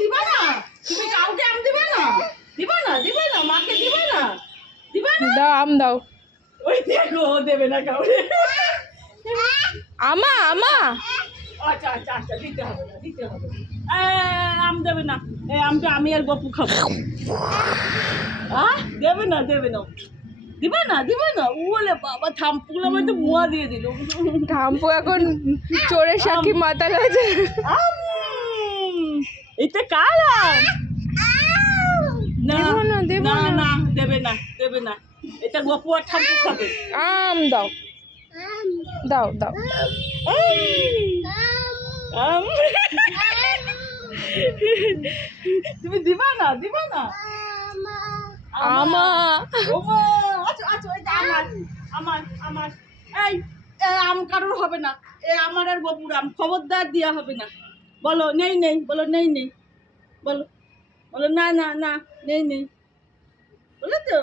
দিবা না, তুমি কাউকে আম দিবা না, দিবা না, দিবা না, মাকে দিবা না, দিবা না। দাও আম দাও। ওই দেখো দেবে না কাউকে। আমা আমা আচ্ছা আচ্ছা আচ্ছা, দিতে হবে না, দিতে হবে না। আম দেবে না, এই আমটা আমি আর গপু খাবো। দেবে না, দেবে না, দিবে না, দিবে না। ওলে বাবা, থামপুল আমার তো মুয়া দিয়ে দিল। ঠাম্পু এখন চোরের সাক্ষী মাতাল হয়েছে। এটা কার আম? না দেবো না, দেবো না না। না, দেবে না, দেবে না। এটা গপু আর থামপু খাবে। আম দাও, দাও দাও। আম। তুমি দিবা না, দিবা না। আমা ওমা, আচ্ছা আচ্ছা, এটা আমার, আমার, আমার। এই আম কারোর হবে না, আমার আর গপুর আম, খবরদার দেওয়া হবে না। বলো নেই নেই, বলো নেই নেই, বলো, বলো না না না, নেই নেই, বলো তো।